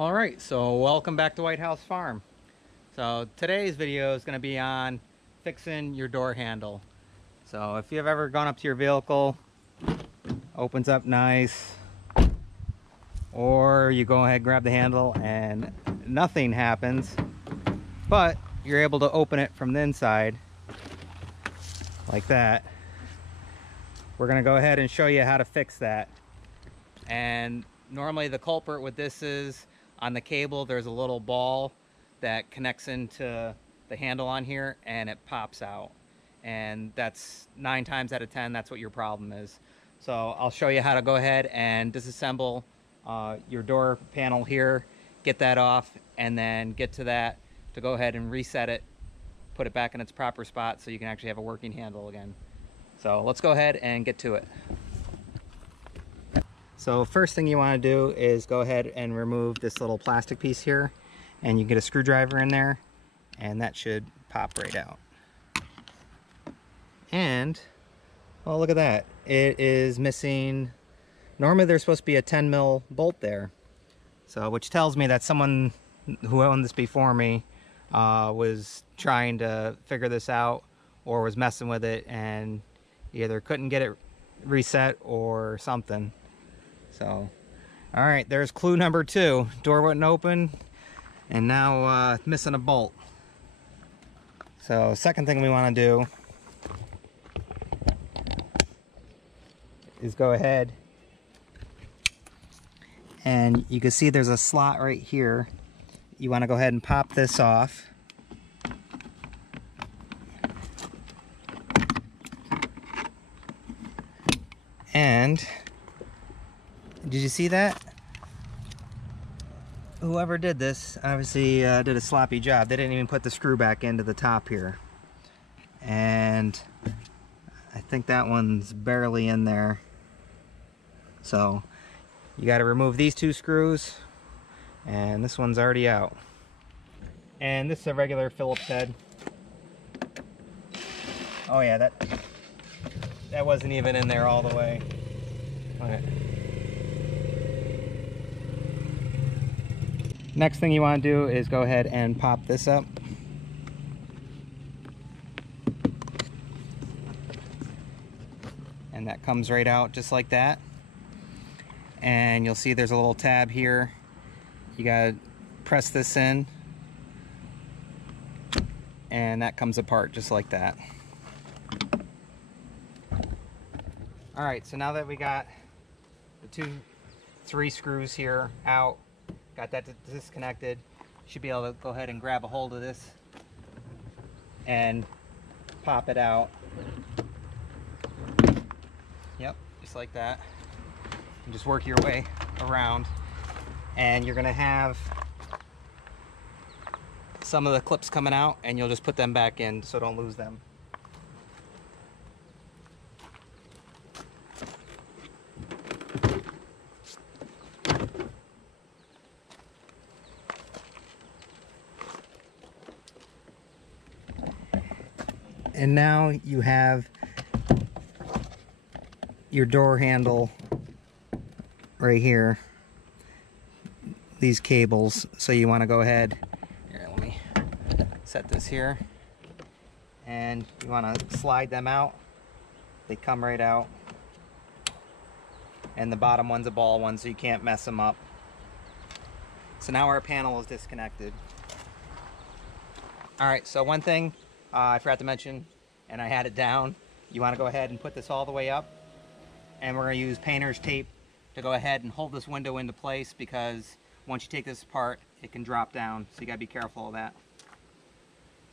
All right, so welcome back to White House Farm. So today's video is going to be on fixing your door handle. So if you've ever gone up to your vehicle, opens up nice, or you go ahead, grab the handle and nothing happens, but you're able to open it from the inside like that. We're going to go ahead and show you how to fix that. And normally the culprit with this is on the cable, there's a little ball that connects into the handle on here and it pops out. And that's 9 times out of 10, that's what your problem is. So I'll show you how to go ahead and disassemble your door panel here, get that off, and then get to that to go ahead and reset it, put it back in its proper spot so you can actually have a working handle again. So let's go ahead and get to it. So first thing you want to do is go ahead and remove this little plastic piece here, and you get a screwdriver in there and that should pop right out. And well, look at that, it is missing. Normally there's supposed to be a 10 mil bolt there, so which tells me that someone who owned this before me was trying to figure this out or was messing with it and either couldn't get it reset or something. So, all right, there's clue number 2. Door wouldn't open, and now missing a bolt. So, second thing we want to do is go ahead, and you can see there's a slot right here. You want to go ahead and pop this off. And did you see that? Whoever did this obviously did a sloppy job. They didn't even put the screw back into the top here. And I think that one's barely in there. So you got to remove these 2 screws, and this one's already out. And this is a regular Phillips head. Oh yeah, that wasn't even in there all the way. Okay. Next thing you want to do is go ahead and pop this up. And that comes right out just like that. And you'll see there's a little tab here. You gotta press this in, and that comes apart just like that. Alright, so now that we got the 3 screws here out, got that disconnected, should be able to go ahead and grab a hold of this and pop it out. Yep, just like that. And just work your way around, and you're gonna have some of the clips coming out, and you'll just put them back in so don't lose them. And now you have your door handle right here, these cables. So you want to go ahead, here, let me set this here, and you want to slide them out. They come right out, and the bottom one's a ball one, so you can't mess them up. So now our panel is disconnected. Alright, so one thing I forgot to mention, and I had it down, you want to go ahead and put this all the way up, and we're going to use painter's tape to go ahead and hold this window into place, because once you take this apart it can drop down, so you got to be careful of that.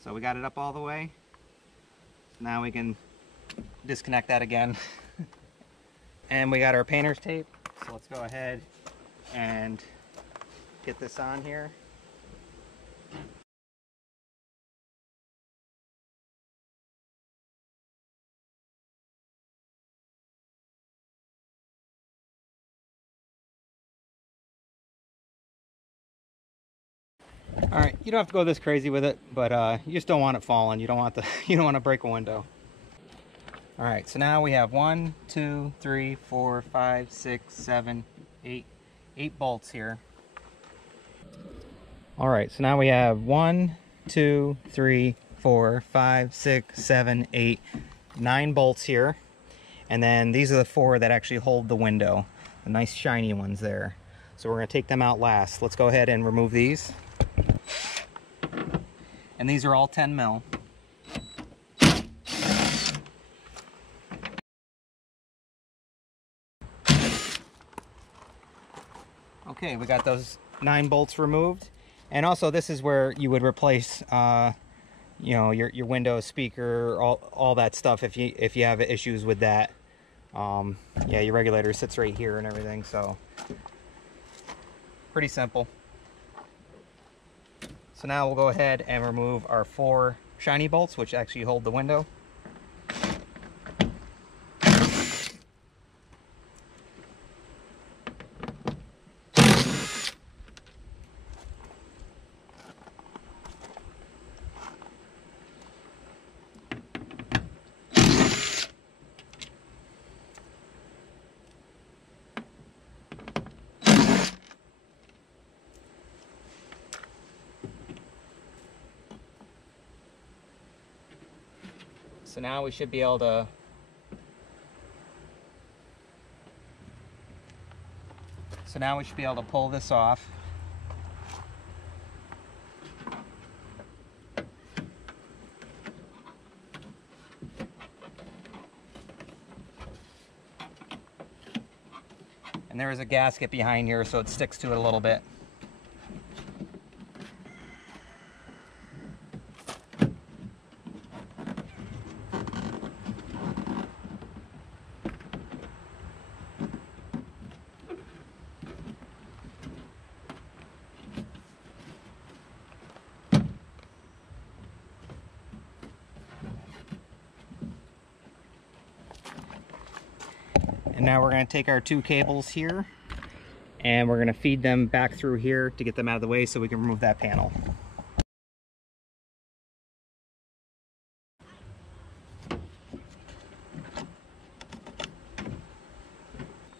So we got it up all the way. Now we can disconnect that again. And we got our painter's tape, so let's go ahead and get this on here. All right, you don't have to go this crazy with it, but you just don't want it falling. You don't want to break a window. All right, so now we have 1, 2, 3, 4, 5, 6, 7, 8 bolts here. All right, so now we have 1, 2, 3, 4, 5, 6, 7, 8, 9 bolts here. And then these are the 4 that actually hold the window, the nice shiny ones there. So we're going to take them out last. Let's go ahead and remove these. And these are all 10 mil. Okay, we got those 9 bolts removed. And also this is where you would replace you know, your window, speaker, all that stuff if you have issues with that. Yeah, your regulator sits right here and everything, so pretty simple. So now we'll go ahead and remove our 4 shiny bolts, which actually hold the window. So now we should be able to pull this off. And there is a gasket behind here, so it sticks to it a little bit. And now we're going to take our 2 cables here and we're going to feed them back through here to get them out of the way so we can remove that panel.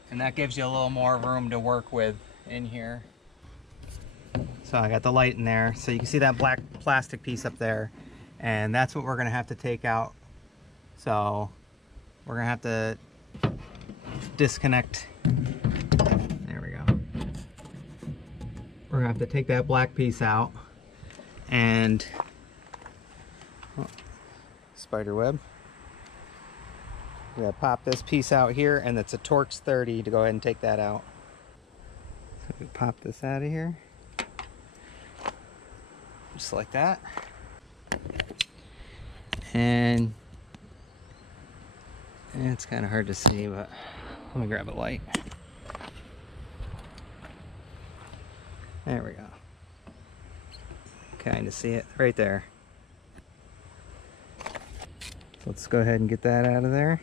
And that gives you a little more room to work with in here. So I got the light in there, so you can see that black plastic piece up there, and that's what we're going to have to take out. So we're going to have to disconnect. There we go. We're gonna have to take that black piece out and spider web. We're gonna pop this piece out here, and it's a Torx 30 to go ahead and take that out. So we pop this out of here, just like that. And it's kind of hard to see, but let me grab a light. There we go. Kind of see it right there. Let's go ahead and get that out of there.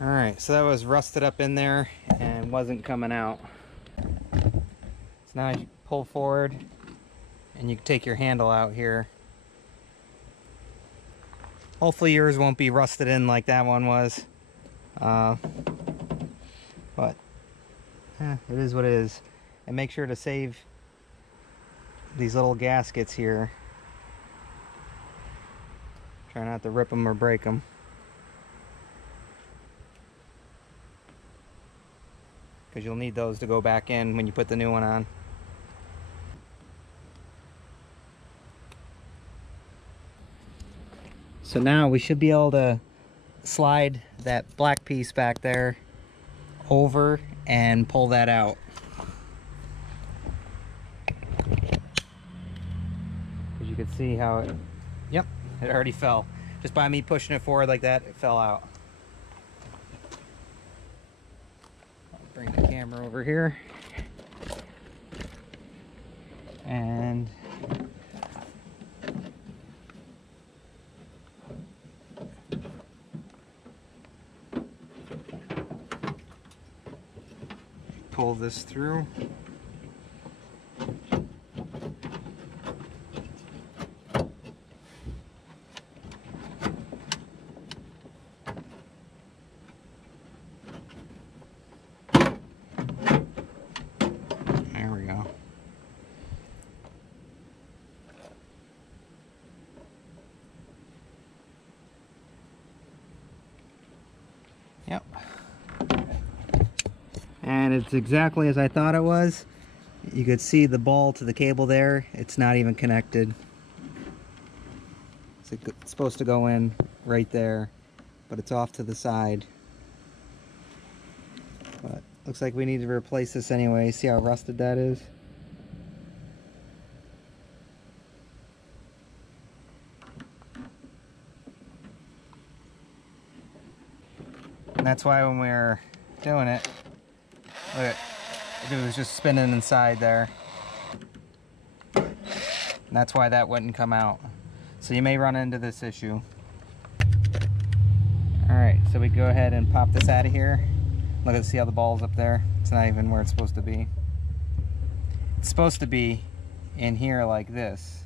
Alright, so that was rusted up in there and wasn't coming out. So now you pull forward and you can take your handle out here. Hopefully yours won't be rusted in like that one was. But it is what it is. And make sure to save these little gaskets here. Try not to rip them or break them. Because you'll need those to go back in when you put the new one on. So now we should be able to slide that black piece back there over and pull that out. As you can see how it, yep, It already fell. Just by me pushing it forward like that, it fell out. I'll bring the camera over here. And pull this through. There we go. Yep. And it's exactly as I thought it was. You could see the ball to the cable there. It's not even connected. It's supposed to go in right there, but it's off to the side. But looks like we need to replace this anyway. See how rusted that is? And that's why when we were doing it, look, it was just spinning inside there. And that's why that wouldn't come out. So you may run into this issue. Alright, so we go ahead and pop this out of here. Look at, see how the ball's up there? It's not even where it's supposed to be. It's supposed to be in here like this.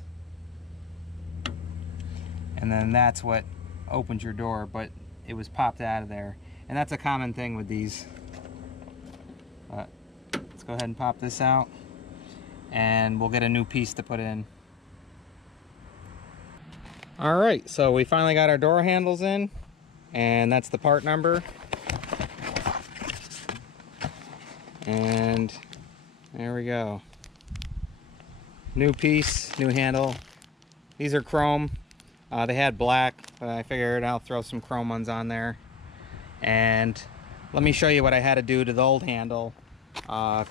And then that's what opens your door, but it was popped out of there. And that's a common thing with these. But let's go ahead and pop this out, and we'll get a new piece to put in. Alright, so we finally got our door handles in, and that's the part number. And there we go. New piece, new handle. These are chrome. They had black, but I figured I'll throw some chrome ones on there. And let me show you what I had to do to the old handle so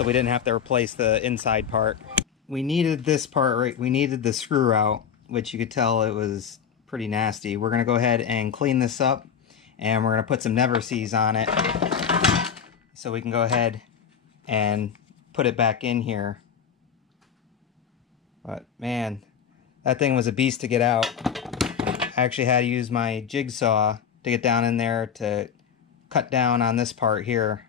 we didn't have to replace the inside part. We needed this part, right? We needed the screw out, which you could tell it was pretty nasty. We're gonna go ahead and clean this up, and we're gonna put some Never Sees on it so we can go ahead and put it back in here. But man, that thing was a beast to get out. I actually had to use my jigsaw to get down in there to cut down on this part here,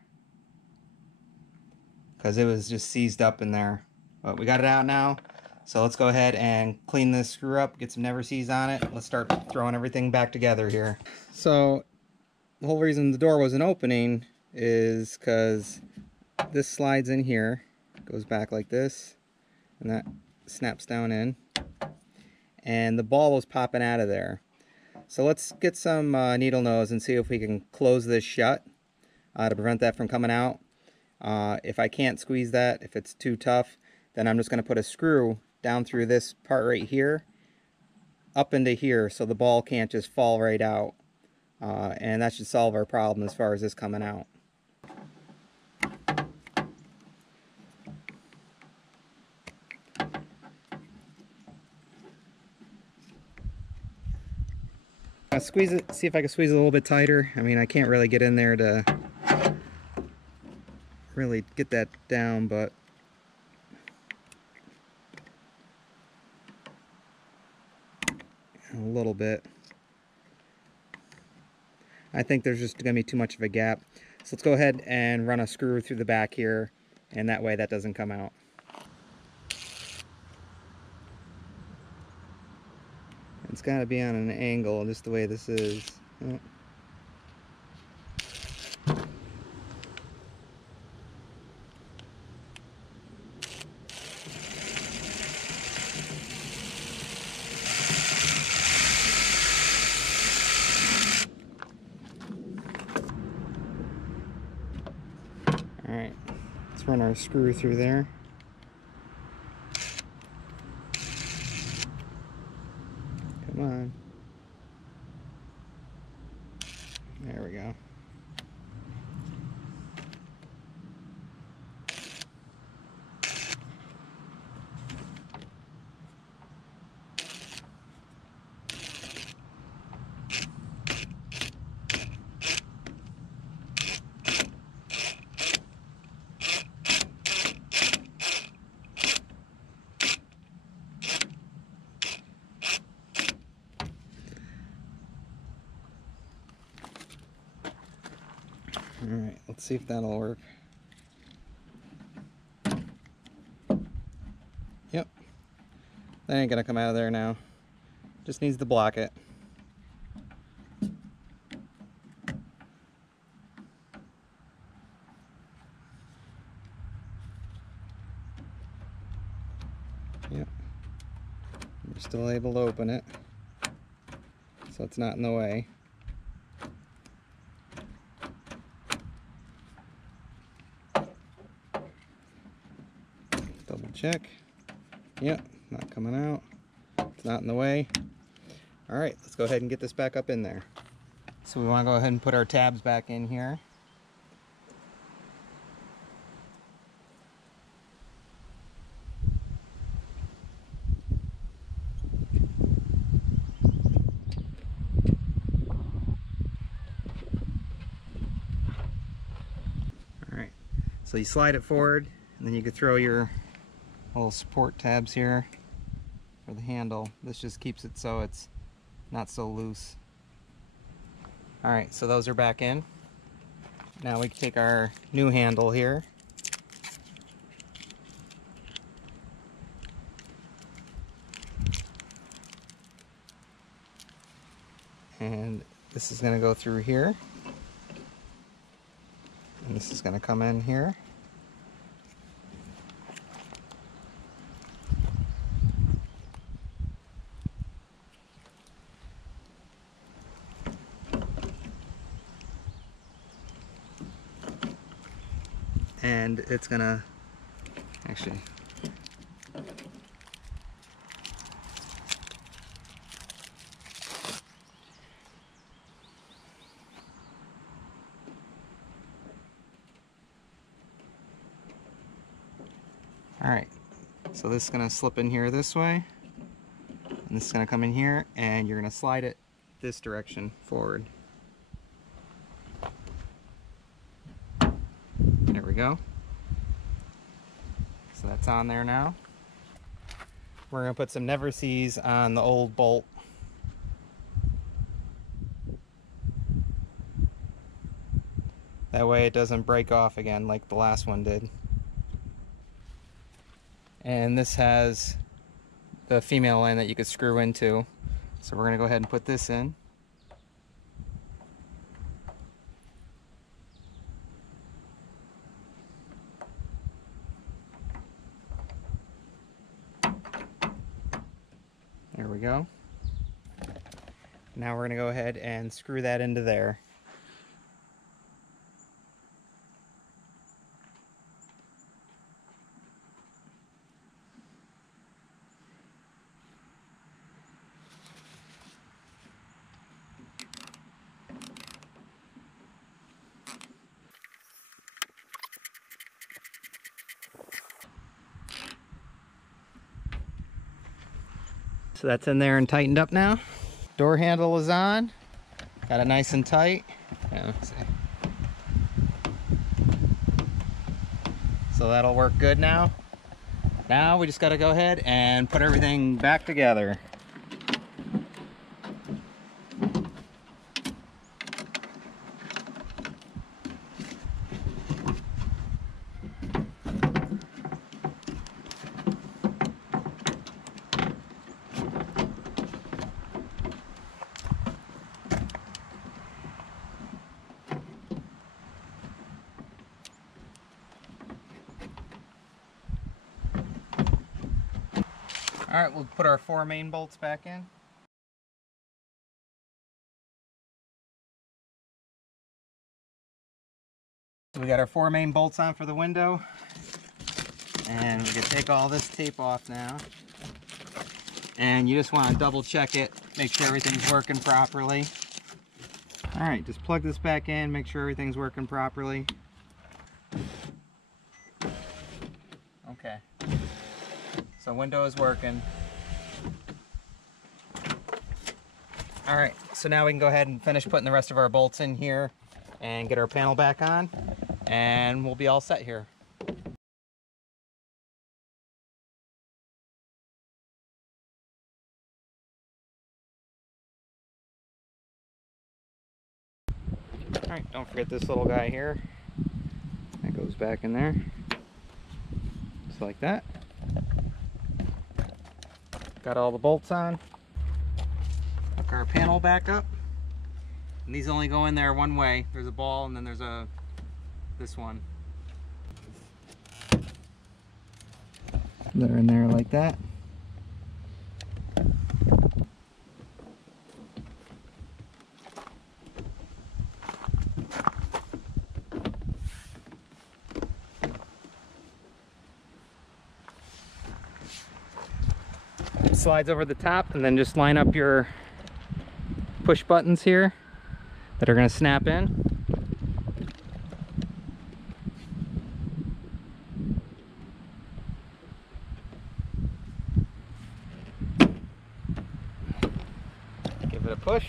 because it was just seized up in there. But we got it out now, so let's go ahead and clean this screw up, get some Never Sees on it. Let's start throwing everything back together here. So the whole reason the door wasn't opening is because this slides in here, goes back like this, and that snaps down in, and the ball was popping out of there. So let's get some needle nose and see if we can close this shut to prevent that from coming out. If I can't squeeze that, if it's too tough, then I'm just going to put a screw down through this part right here, up into here, so the ball can't just fall right out. And that should solve our problem as far as this coming out. I'll squeeze it, see if I can squeeze it a little bit tighter. I mean, I can't really get in there to really get that down, but a little bit. I think there's just going to be too much of a gap. So let's go ahead and run a screw through the back here, and that way that doesn't come out. It's got to be on an angle, just the way this is. Oh. Alright, let's run our screw through there. Come on. There we go. let's see if that'll work. Yep, that ain't gonna come out of there now. Just needs to block it. Yep, we're still able to open it, so it's not in the way. Double check. Yep, not coming out. It's not in the way. All right, let's go ahead and get this back up in there. So we want to go ahead and put our tabs back in here. All right, so you slide it forward, and then you can throw your little support tabs here for the handle. This just keeps it so it's not so loose. All right, so those are back in. Now we can take our new handle here. And this is going to go through here. And this is going to come in here. And it's going to actually Alright, so this is going to slip in here this way, and this is going to come in here, and you're going to slide it this direction forward. There we go. So that's on there now. We're going to put some never sees on the old bolt. That way it doesn't break off again like the last one did. And this has the female end that you could screw into. So we're going to go ahead and put this in. There we go. Now we're going to go ahead and screw that into there. So that's in there and tightened up now. Door handle is on. Got it nice and tight. Yeah, let's see. So that'll work good now. Now we just got to go ahead and put everything back together. Alright, we'll put our 4 main bolts back in. So we got our 4 main bolts on for the window. And we can take all this tape off now. And you just want to double check it, make sure everything's working properly. Alright, just plug this back in, make sure everything's working properly. Okay. So window is working. Alright, so now we can go ahead and finish putting the rest of our bolts in here and get our panel back on, and we'll be all set here. Alright, don't forget this little guy here. back in there. Just like that. Got all the bolts on. Hook our panel back up. And these only go in there one way. There's a ball and then there's this one. They're in there like that. It slides over the top, and then just line up your push buttons here that are going to snap in. Give it a push.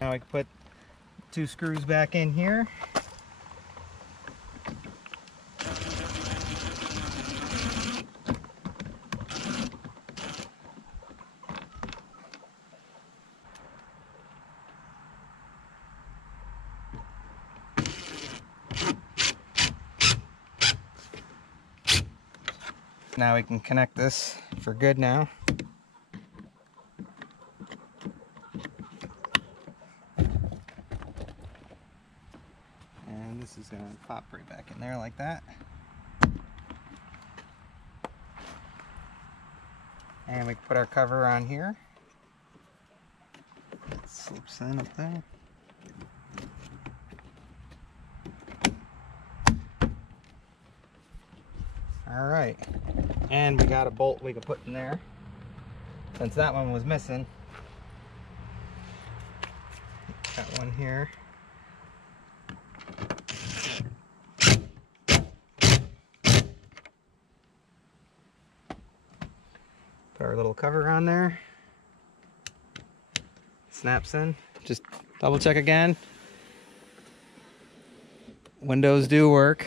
Now I can put 2 screws back in here. Now we can connect this for good now. And this is going to pop right back in there like that. And we can put our cover on here. It slips in up there. Alright, and we got a bolt we can put in there, since that one was missing. Got one here. Put our little cover on there. Snaps in. Just double check again. Windows do work.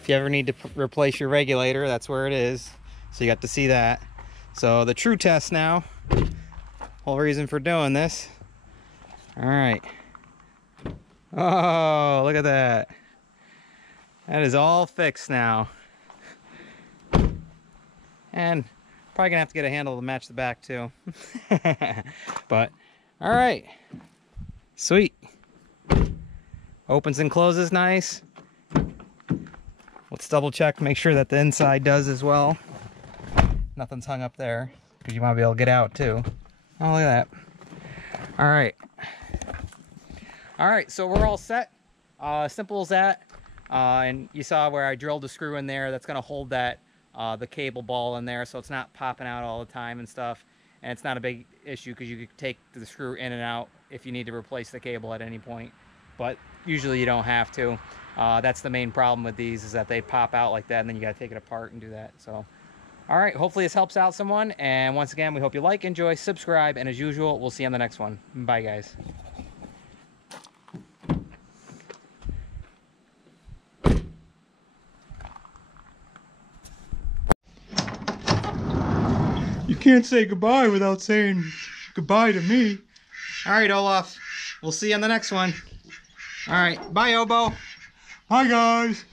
If you ever need to replace your regulator, that's where it is. So you got to see that. So the true test now, whole reason for doing this. All right. Oh, look at that. That is all fixed now. And probably gonna have to get a handle to match the back too. But, all right. Sweet. Opens and closes nice. Let's double check, make sure that the inside does as well. Nothing's hung up there, because you want to be able to get out too. Oh, look at that. All right. All right, so we're all set. Simple as that. And you saw where I drilled a screw in there that's going to hold that the cable ball in there, so it's not popping out all the time and stuff. And it's not a big issue because you could take the screw in and out if you need to replace the cable at any point. But usually you don't have to. That's the main problem with these, is that they pop out like that, and then you got to take it apart and do that. So, all right, hopefully this helps out someone. And once again, we hope you like, enjoy, subscribe, and as usual, we'll see you on the next one. Bye, guys. You can't say goodbye without saying goodbye to me. All right, Olaf. We'll see you on the next one. All right, bye, Obo. Hi, guys.